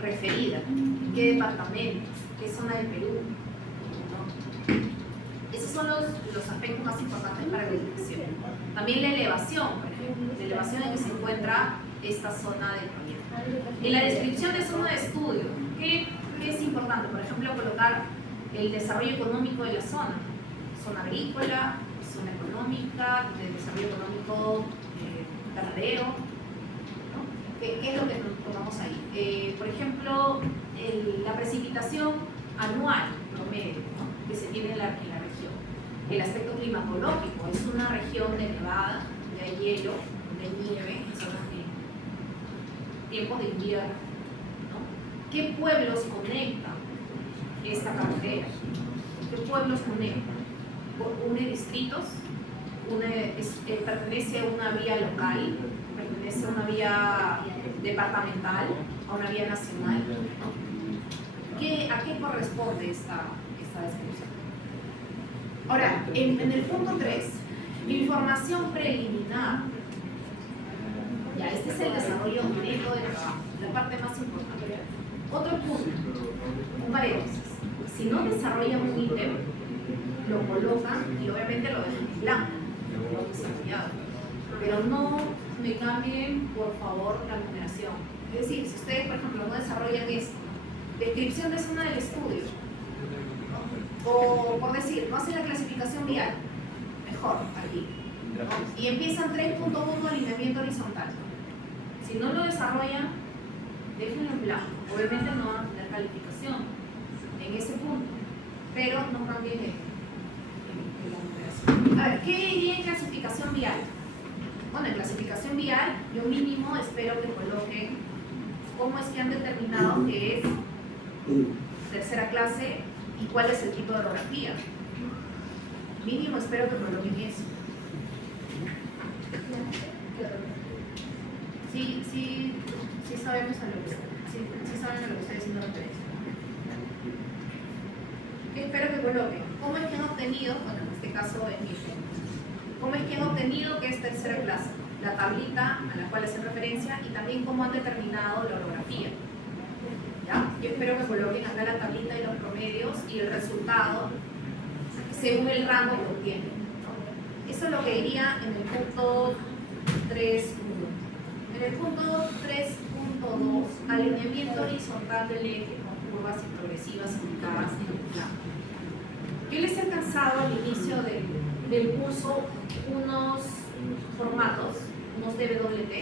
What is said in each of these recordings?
referida, qué departamento, qué zona del Perú, ¿no? Esos son los aspectos más importantes para la ubicación. También la elevación, por ejemplo, la elevación en que se encuentra esta zona del proyecto. En la descripción de zona de estudio, ¿qué es importante? Por ejemplo, colocar el desarrollo económico de la zona agrícola, zona económica, de desarrollo económico ganadero, ¿no? ¿Qué es lo que tomamos ahí? Por ejemplo, la precipitación anual promedio, ¿no?, que se tiene en la región. El aspecto climatológico, es una región de nevada, donde hay hielo, donde hay nieve, en zonas de tiempos de invierno, ¿no? ¿Qué pueblos conectan esta carretera? ¿Qué pueblos conectan? ¿Une distritos? ¿Pertenece a una vía local? ¿Pertenece a una vía departamental? ¿A una vía nacional? ¿A qué corresponde esta descripción? Ahora, en el punto 3, información preliminar. Ya, este es el desarrollo neto del trabajo, la parte más importante. Otro punto, un paréntesis. Si no desarrollan un ítem, lo colocan y obviamente lo dejan en blanco, lo desarrollado. Pero no me cambien, por favor, la numeración. Es decir, si ustedes, por ejemplo, no desarrollan esto, descripción de zona del estudio, o por decir, no hacen la clasificación vial, mejor aquí, ¿no? Y empiezan 3.1 alineamiento horizontal. Si no lo desarrollan, déjenlo en blanco. Obviamente no van a tener calificación en ese punto, pero no cambien la numeración. A ver, ¿qué diría en clasificación vial? Bueno, en clasificación vial, yo mínimo espero que coloquen cómo es que han determinado que es tercera clase y cuál es el tipo de orografía. Mínimo espero que coloquen eso. Sí sabemos a lo que sí saben a lo que estoy haciendo referencia. Espero que coloquen cómo es que han obtenido, bueno, en este caso es mi ejemplo, cómo es que han obtenido que es tercera clase, la tablita a la cual hacen referencia y también cómo han determinado la orografía. ¿Ya? Yo espero que coloquen acá la tablita y los promedios y el resultado según el rango que obtienen. Eso es lo que diría en el punto 3.1. En el punto 3.2, alineamiento horizontal del eje con curvas y progresivas indicadas en el plano. Yo les he alcanzado al inicio del curso unos formatos, unos DWT,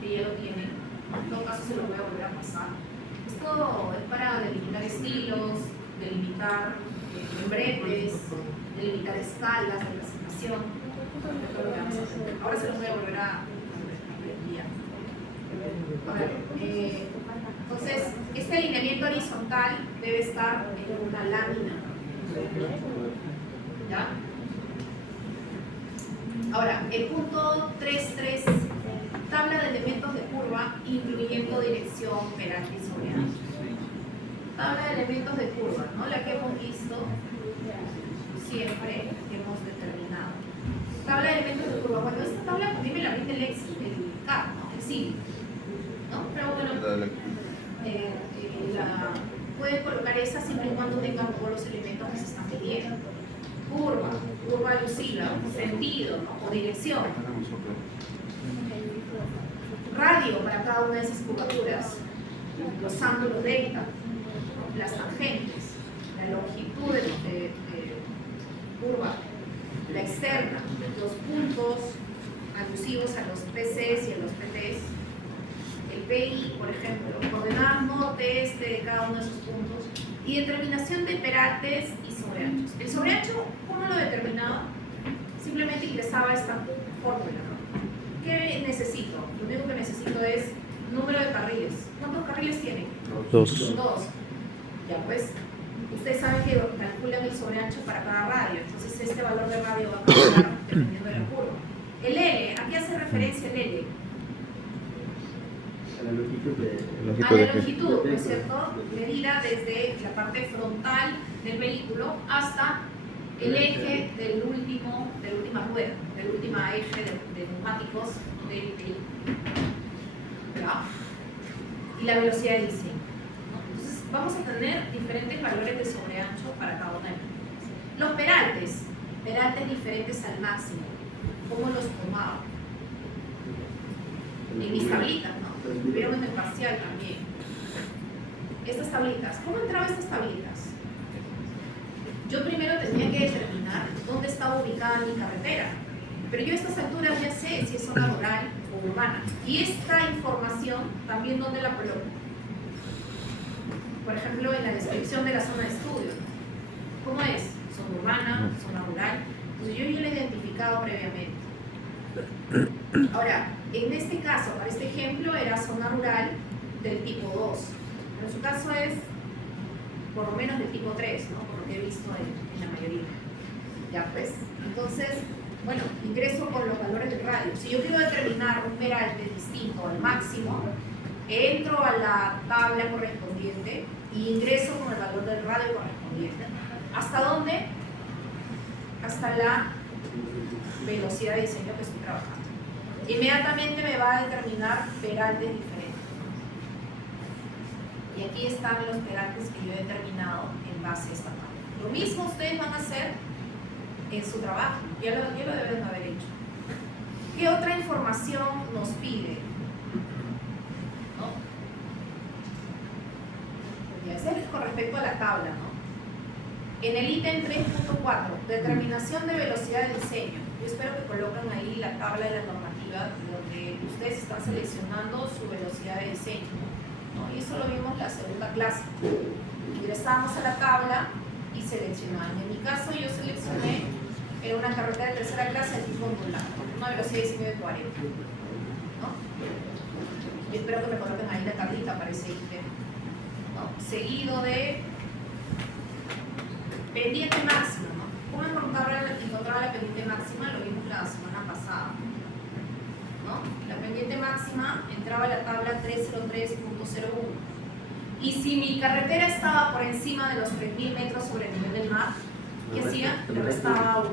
que ya lo tienen. En todo caso se los voy a volver a pasar. Esto es para delimitar estilos, delimitar membretes, delimitar escalas de presentación. Ahora se los voy a volver a enviar. Entonces, este alineamiento horizontal debe estar en una lámina. ¿Ya? Ahora, el punto 3.3, tabla de elementos de curva, incluyendo dirección, peralte y sobreancho. Tabla de elementos de curva, ¿no? La que hemos visto siempre, que hemos determinado. Tabla de elementos de curva. Bueno, esta tabla también me la rinde el CAD, ¿no? El CIL, ¿no? Pero bueno, pueden colocar esa siempre y cuando tengan todos los elementos que se están pidiendo. Curva alusiva, sentido, ¿no?, o dirección. Radio para cada una de esas curvaturas. Los ángulos delta, ¿no?, las tangentes, la longitud de curva, la externa, los puntos alusivos a los PCs y a los PTs, el PI, por ejemplo, coordenadas norte-este de cada uno de esos puntos, y determinación de peraltes y sobreanchos. El sobreancho, ¿cómo lo determinaba? Simplemente ingresaba esta fórmula, ¿no? ¿Qué necesito? Lo único que necesito es número de carriles. ¿Cuántos carriles tienen? 2. 2. Ya pues, ustedes saben que calculan el sobreancho para cada radio, entonces este valor de radio va a cambiar dependiendo de la curva. El L, ¿a qué hace referencia el L? A la longitud A la longitud, ¿no es cierto? Medida desde la parte frontal del vehículo hasta el eje de la última rueda, del último eje de neumáticos del vehículo. ¿Verdad? y la velocidad de diseño, ¿no? Entonces vamos a tener diferentes valores de sobreancho para cada una de las. Los peraltes diferentes al máximo, ¿cómo los tomaba? En mis tablitas, ¿no? Vieron en el parcial también. Estas tablitas, ¿cómo entraban estas tablitas? Yo primero tenía que determinar dónde estaba ubicada mi carretera, pero yo a estas alturas ya sé si es zona rural o urbana. Y esta información también dónde la coloco. Por ejemplo, en la descripción de la zona de estudio. ¿Cómo es? Zona urbana, zona rural. Entonces yo ya lo he identificado previamente. Ahora, en este caso, para este ejemplo, era zona rural del tipo 2. Pero en su caso es por lo menos del tipo 3, ¿no? Por lo que he visto en la mayoría. Ya pues, entonces, bueno, ingreso con los valores del radio. Si yo quiero determinar un peralte distinto al máximo, entro a la tabla correspondiente y ingreso con el valor del radio correspondiente. ¿Hasta dónde? Hasta la velocidad de diseño que estoy trabajando. Inmediatamente me va a determinar peraltes diferentes. Y aquí están los peraltes que yo he determinado en base a esta tabla. Lo mismo ustedes van a hacer en su trabajo, ya lo deben haber hecho. ¿Qué otra información nos pide? ¿No? Ya, ese es con respecto a la tabla, ¿no? En el ítem 3.4, determinación de velocidad de diseño. Yo espero que coloquen ahí la tabla de la normativa donde ustedes están seleccionando su velocidad de diseño, ¿no? Y eso lo vimos en la segunda clase. Ingresamos a la tabla y seleccionamos. En mi caso yo seleccioné una carretera de tercera clase de tipo ondulado, una velocidad de diseño de 40, ¿no? Y espero que me coloquen ahí la tablita para ese ítem, ¿no? Seguido de pendiente máxima, ¿no? ¿Cómo encontrar la pendiente máxima? Lo vimos la semana pasada, ¿no? La pendiente máxima entraba a la tabla 303.01 y si mi carretera estaba por encima de los 3.000 metros sobre el nivel del mar, ¿qué hacía? Le restaba 1%.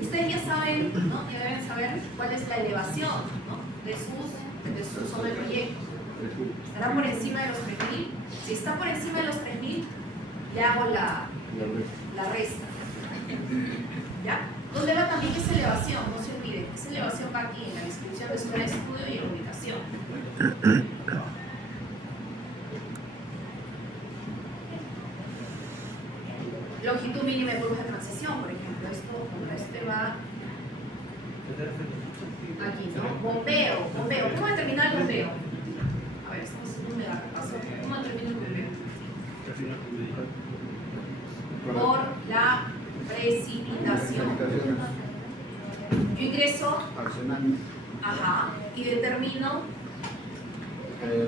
Ustedes ya saben, ¿no? Ya deben saber cuál es la elevación, ¿no? de su zona de proyecto. ¿Estará por encima de los 3.000? Si está por encima de los 3.000, le hago la resta. ¿Ya? ¿Dónde va también esa elevación? No se olviden, esa elevación va aquí en la descripción de zona de estudio y en la ubicación. Longitud mínima de curvas de transición, por ejemplo, este va aquí, ¿no? Bombeo. ¿Cómo determinar el bombeo? A ver, estamos haciendo un mega repaso. ¿Cómo determina el bombeo? Por la precipitación. Yo ingreso y determino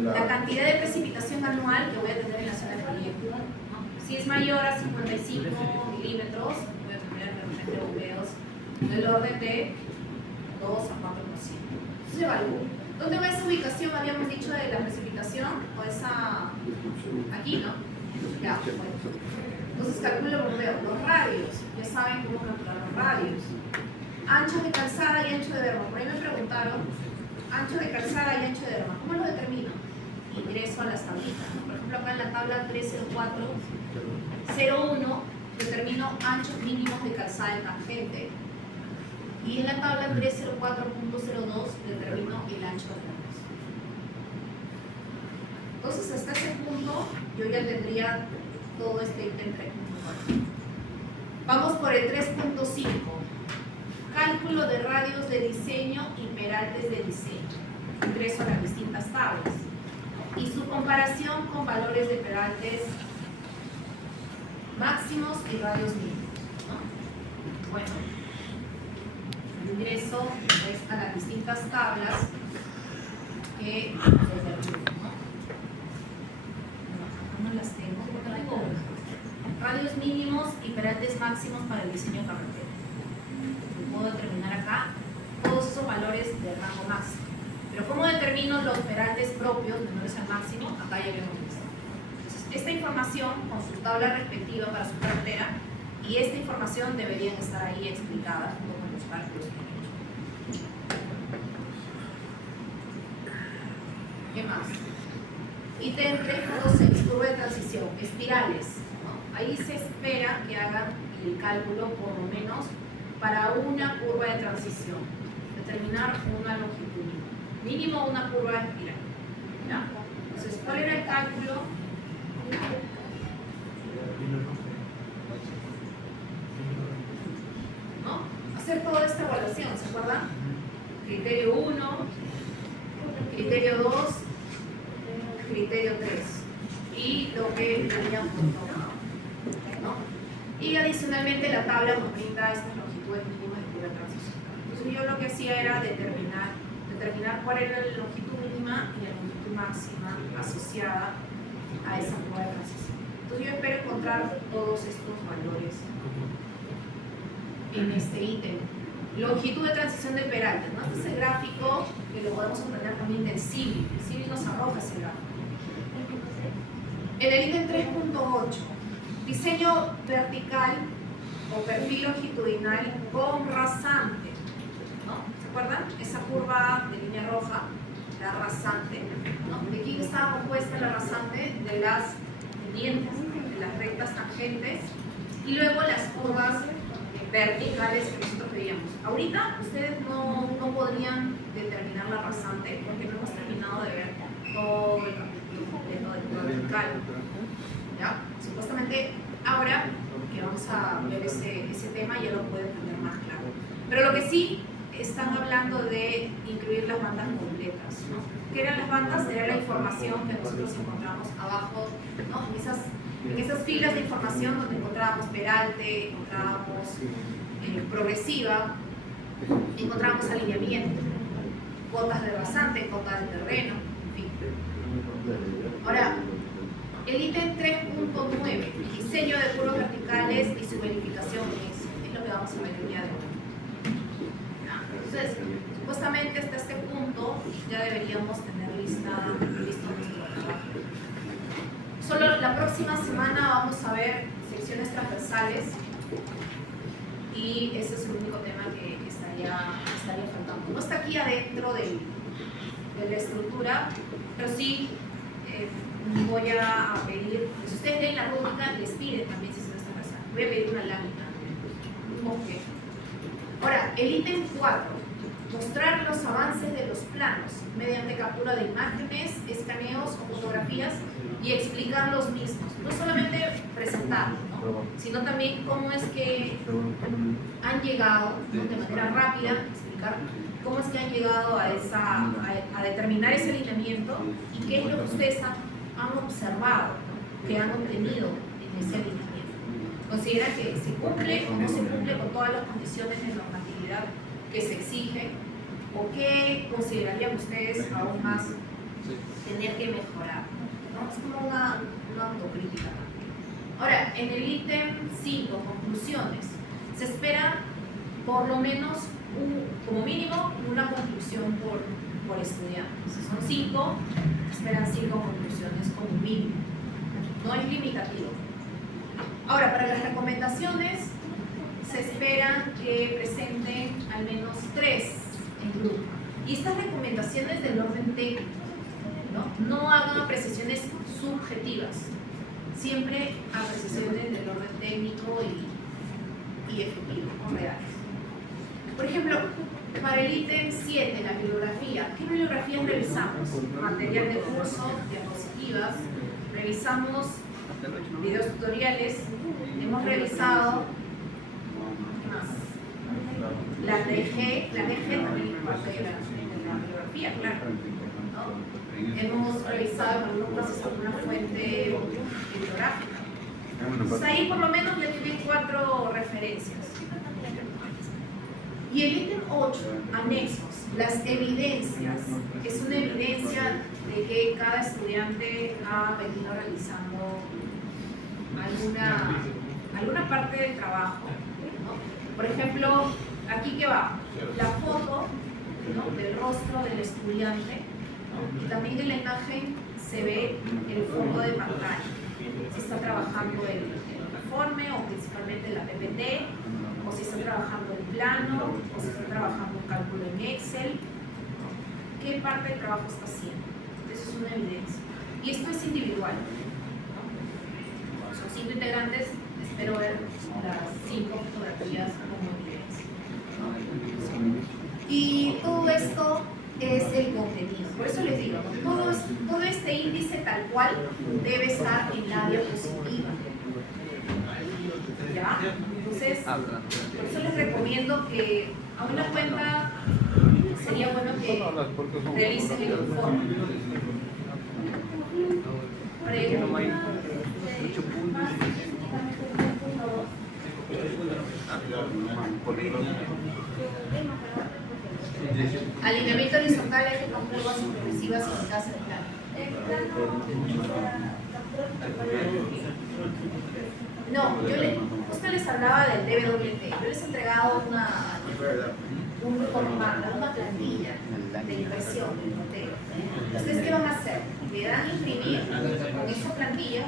la cantidad de precipitación anual que voy a tener en la zona de proyecto, ¿no? Si es mayor a 55 milímetros, voy a tener realmente bombeos del orden de 2 a 4%. Entonces evalúo. ¿Dónde va esa ubicación? Habíamos dicho de la precipitación, o esa aquí, ¿no? Ya, bueno. Entonces calculo el bombeo. Los radios, ya saben cómo calcular los radios. Ancho de calzada y ancho de derma. Por ahí me preguntaron, ancho de calzada y ancho de derma. ¿Cómo lo determino? Ingreso a las tablitas, ¿no? Por ejemplo, acá en la tabla 304.01 determino anchos mínimos de calzada en tangente. Y en la tabla 304.02 determino el ancho de dermas. Entonces, hasta ese punto, yo ya tendría todo este ítem 3.4. Vamos por el 3.5. Cálculo de radios de diseño y peraltes de diseño. Ingreso a las distintas tablas. Y su comparación con valores de peraltes máximos y radios mínimos, ¿no? Bueno, ingreso pues, a las distintas tablas que no las tengo, porque tengo radios mínimos y peraltes máximos para el diseño carretera. Puedo determinar acá todos esos valores de rango máximo. Pero ¿cómo determino los peraltes propios menores al máximo? Acá ya vemos esto. Entonces, esta información con su tabla respectiva para su carretera y esta información deberían estar ahí explicadas junto con los cálculos que he hecho. ¿Qué más? Ítem 3.6, curva de transición, espirales, ¿no? Ahí se espera que hagan el cálculo por lo menos para una curva de transición, determinar una longitud mínimo una curva de espiral, ¿ya? Entonces, ¿cuál era el cálculo? ¿No? Hacer toda esta evaluación, ¿se acuerdan? Criterio 1, criterio 2, criterio 3 y lo que tenían puntuado, ¿no? Y adicionalmente la tabla nos brinda estas longitudes mínimas de curva de transición. Entonces yo lo que hacía era determinar cuál era la longitud mínima y la longitud máxima asociada a esa curva de transición. Entonces yo espero encontrar todos estos valores en este ítem. Longitud de transición del peralte, ¿no? Este es el gráfico que lo podemos obtener también del CIVI. El CIVI nos arroja ese gráfico. En el ítem 3.8, diseño vertical o perfil longitudinal con rasante, ¿no? ¿Se acuerdan? Esa curva de línea roja, la rasante, ¿no? ¿De quién estaba compuesta la rasante? De las pendientes, de las rectas tangentes y luego las curvas verticales que nosotros veíamos. Ahorita ustedes no podrían determinar la rasante porque no hemos terminado de ver todo el capítulo completo de curva vertical. ¿Ya? Supuestamente ahora que vamos a ver ese tema ya lo pueden tener más claro. Pero lo que sí están hablando de incluir las bandas completas, ¿no? ¿Qué eran las bandas? Era la información que nosotros encontramos abajo, ¿no? En esas filas de información donde encontrábamos peralte, encontrábamos progresiva, encontrábamos alineamiento, cotas de rasante, cotas de terreno, en fin. Ahora, el ítem 3.9, diseño de curvas verticales y su verificación es lo que vamos a ver el día de hoy. Entonces, supuestamente hasta este punto ya deberíamos tener listo nuestro trabajo. Solo la próxima semana vamos a ver secciones transversales y ese es el único tema que estaría faltando. No está aquí adentro de la estructura, pero sí voy a pedir, si ustedes leen la rúbrica, les piden también sesiones transversales. Voy a pedir una lámina, un objeto. Ahora, el ítem 4, mostrar los avances de los planos mediante captura de imágenes, escaneos o fotografías y explicar los mismos. No solamente presentarlos, ¿no? Sino también cómo es que han llegado, ¿no? De manera rápida, explicar cómo es que han llegado a determinar ese alineamiento y qué es lo que ustedes han observado, ¿no? Que han obtenido en ese alineamiento. Considera que se cumple o no se cumple con todas las condiciones de normatividad que se exige o qué considerarían ustedes aún más tener que mejorar, ¿no? Es como una autocrítica. Ahora, en el ítem 5, conclusiones, se espera por lo menos como mínimo una conclusión por estudiante. Si son 5, se esperan 5 conclusiones como mínimo. No es limitativo. Ahora, para las recomendaciones, se espera que presenten al menos 3 en grupo. Y estas recomendaciones del orden técnico, no hagan apreciaciones subjetivas, siempre apreciaciones del orden técnico y efectivo, o reales. Por ejemplo, para el ítem 7, la bibliografía, ¿qué bibliografías revisamos? Material de curso, diapositivas, revisamos videos tutoriales, hemos revisado la DG también es parte de la bibliografía, claro, ¿no? Hemos revisado en algunos casos alguna fuente bibliográfica. Entonces ahí por lo menos le tienen 4 referencias. Y el ítem 8, anexos, las evidencias, es una evidencia de que cada estudiante ha venido realizando alguna parte del trabajo, ¿no? Por ejemplo, aquí que va la foto, ¿no? Del rostro del estudiante, ¿no? Y también en la imagen se ve el fondo de pantalla. Si está trabajando el uniforme o principalmente la PPT, o si está trabajando el plano, o si está trabajando un cálculo en Excel, ¿qué parte del trabajo está haciendo? eso es una evidencia. Y esto es individual, ¿no? Son 5 integrantes, espero ver las 5 fotografías como evidencia, ¿no? Y todo esto es el contenido. Por eso les digo, todo este índice tal cual debe estar en la diapositiva. ¿Ya? Entonces, por eso les recomiendo que a una cuenta sería bueno que realicen el informe. Alineamiento horizontal es que con curvas progresivas en casa de plano. No, justo les hablaba del DBWT. Yo les he entregado una plantilla de impresión del notero. ¿Ustedes qué van a hacer? Le dan a imprimir con esa plantilla,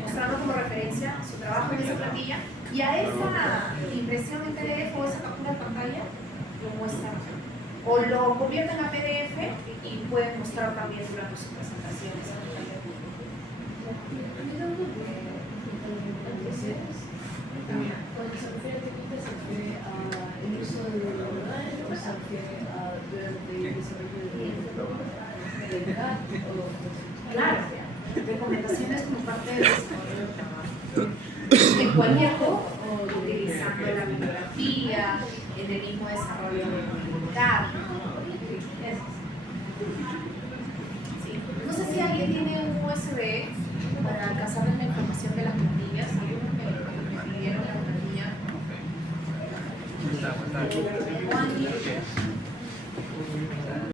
mostrando como referencia su trabajo en esa plantilla, y a esa impresión en PDF o esa captura de pantalla lo muestran. O lo convierten a PDF y pueden mostrar también durante sus presentaciones. Cuando se refiere a técnicas, se refiere al uso del ordenador, o se refiere al desarrollo del GAT, Claro, recomendaciones como parte del desarrollo del trabajo. En cualquier juego, utilizando la bibliografía, en el mismo desarrollo del GAT.